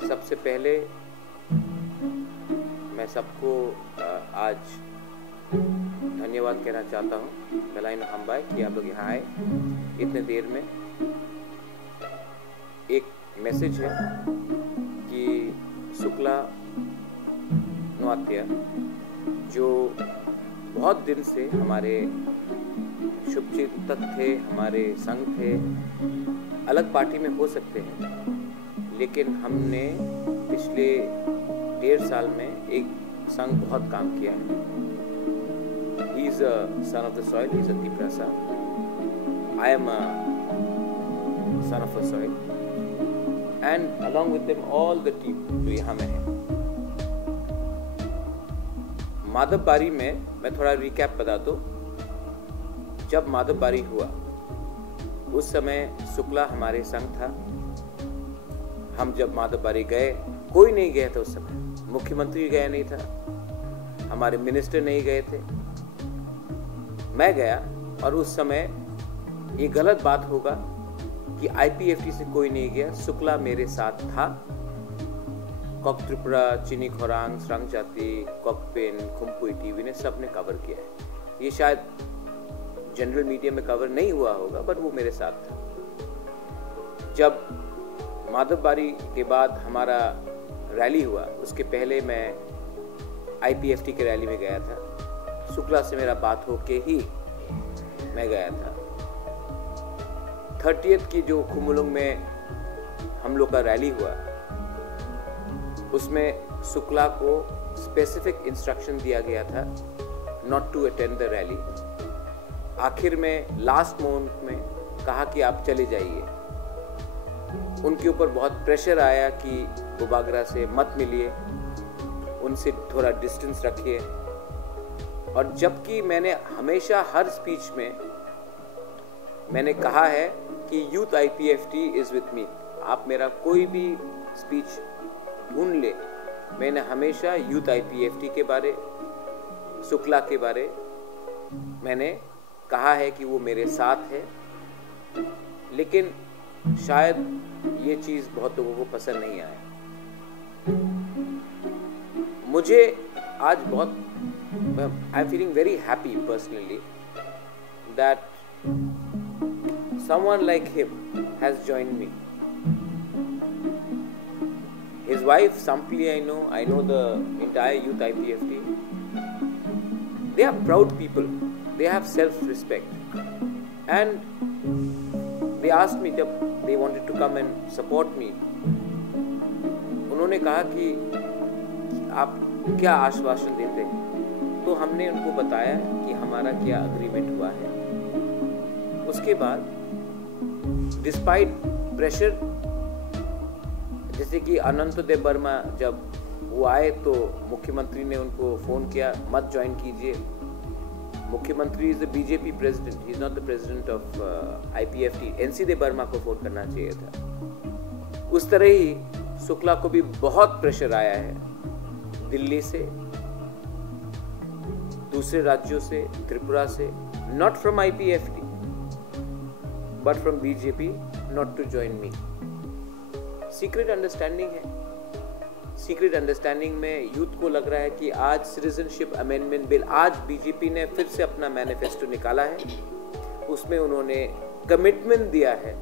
सबसे पहले मैं सबको आज धन्यवाद कहना चाहता हूँ बेलाइन हम्बाई कि आप लोग यहाँ आए इतने देर में। एक मैसेज है कि शुक्ला नौत्य जो बहुत दिन से हमारे शुभचिंतक थे, हमारे संग थे, अलग पार्टी में हो सकते हैं, लेकिन हमने पिछले 1.5 साल में एक संग बहुत काम किया है। He is a son of the soil, he is a Tiprasa. I am a son of the soil, and along with them all the team जो यहाँ में है। माधवबारी में मैं थोड़ा रिकैप बता दूं। जब माधवबारी हुआ उस समय शुक्ला हमारे संग था। हम जब माधवबारी गए, कोई नहीं गया था उस समय, मुख्यमंत्री गया नहीं था, हमारे मिनिस्टर नहीं गए थे, मैं गया। और उस समय ये गलत बात होगा कि IPFT से कोई नहीं गया, शुक्ला मेरे साथ था। कॉक त्रिपुरा, चिनी खोरांग, श्रंग जाति, कॉकपेन, खुम्पुई टीवी ने सबने कवर किया है। ये शायद जनरल मीडिया में कवर नहीं हुआ होगा, बट वो मेरे साथ था। जब माधवबारी के बाद हमारा रैली हुआ, उसके पहले मैं IPFT के रैली में गया था। शुक्ला से मेरा बात होके ही मैं गया था। 30th की जो खुमुलुंग में हम लोग का रैली हुआ, उसमें शुक्ला को स्पेसिफिक इंस्ट्रक्शन दिया गया था not to attend the rally. आखिर में लास्ट मोमेंट में कहा कि आप चले जाइए। उनके ऊपर बहुत प्रेशर आया कि बुबागरा से मत मिलिए, उनसे थोड़ा डिस्टेंस रखिए। और जबकि मैंने हमेशा हर स्पीच में मैंने कहा है कि youth IPFT is with me, आप मेरा कोई भी स्पीच ढूंढ ले, मैंने हमेशा यूथ IPFT के बारे, शुक्ला के बारे मैंने कहा है कि वो मेरे साथ है। लेकिन शायद ये चीज़ बहुत लोगों को पसंद नहीं आए। मुझे आज बहुत I am feeling very happy personally that someone like him has joined me. His wife Sampli, I know the entire youth IPFT. They are proud people. They have self-respect. And they asked me जब they wanted to come and support me, उन्होंने कहा कि आप क्या आश्वासन देते हैं। तो हमने उनको बताया कि हमारा क्या अग्रीमेंट हुआ है। उसके बाद डिस्पाइट प्रेशर, जैसे कि अनंतदेव वर्मा जब वो आए तो मुख्यमंत्री ने उनको फ़ोन किया, मत ज्वाइन कीजिए। मुख्यमंत्री is the BJP president, he is not the president of IPFT। NC देव वर्मा को फोन करना चाहिए था। उस तरह ही शुक्ला को भी बहुत प्रेशर आया है दिल्ली से, दूसरे राज्यों से, त्रिपुरा से, not from IPFT but from BJP not to join me. Secret understanding है। सीक्रेट अंडरस्टैंडिंग में यूथ को लग रहा है कि आज सिटीजनशिप अमेंडमेंट बिल, आज BJP ने फिर से अपना मैनिफेस्टो निकाला है, उसमें उन्होंने कमिटमेंट दिया है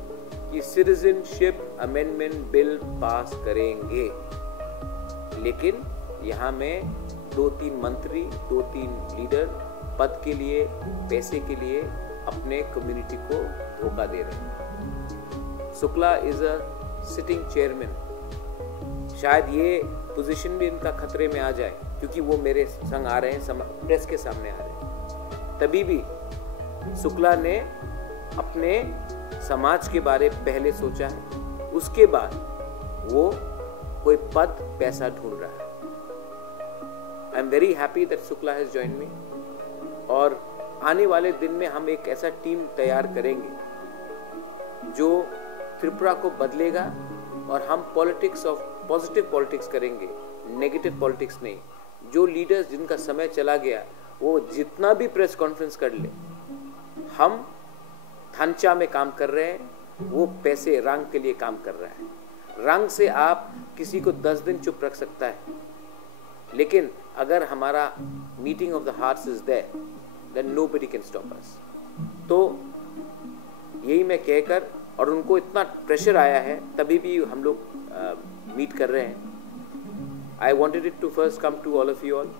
कि सिटीजनशिप अमेंडमेंट बिल पास करेंगे। लेकिन यहाँ में 2-3 मंत्री, 2-3 लीडर पद के लिए, पैसे के लिए अपने कम्युनिटी को धोखा दे रहे हैं। Shukla is a sitting chairman. शायद ये पोजीशन भी इनका खतरे में आ जाए, क्योंकि वो मेरे संग आ रहे हैं, प्रेस के सामने आ रहे हैं। तभी भी शुक्ला ने अपने समाज के बारे पहले सोचा है, उसके बाद वो कोई पद, पैसा ढूंढ रहा है। I am very happy that Shukla has joined me. और आने वाले दिन में हम एक ऐसा टीम तैयार करेंगे जो त्रिपुरा को बदलेगा, और हम पॉलिटिक्स ऑफ पॉजिटिव पॉलिटिक्स करेंगे, नेगेटिव पॉलिटिक्स नहीं। जो लीडर्स जिनका समय चला गया, वो जितना भी प्रेस कॉन्फ्रेंस कर ले, हम थांचा में काम कर रहे हैं, वो पैसे रंग के लिए काम कर रहा है। रंग से आप किसी को 10 दिन चुप रख सकता है, लेकिन अगर हमारा meeting of the hearts is there, then nobody can stop us. तो यही मैं कहकर, और उनको इतना प्रेशर आया है तभी भी हम लोग मीट कर रहे हैं। I wanted it to first come to all of you all.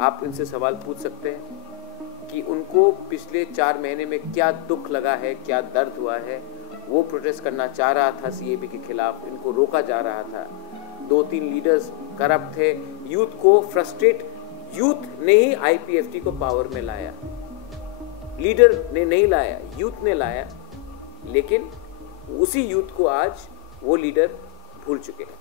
आप इनसे सवाल पूछ सकते हैं कि उनको पिछले 4 महीने में क्या दुख लगा है, क्या दर्द हुआ है। वो प्रोटेस्ट करना चाह रहा था सीएबी के खिलाफ, इनको रोका जा रहा था। 2-3 लीडर्स करप्ट थे, यूथ को फ्रस्ट्रेट, यूथ ने ही आईपीएफटी को पावर में लाया, लीडर ने नहीं लाया, यूथ ने लाया। लेकिन उसी यूथ को आज वो लीडर भूल चुके हैं।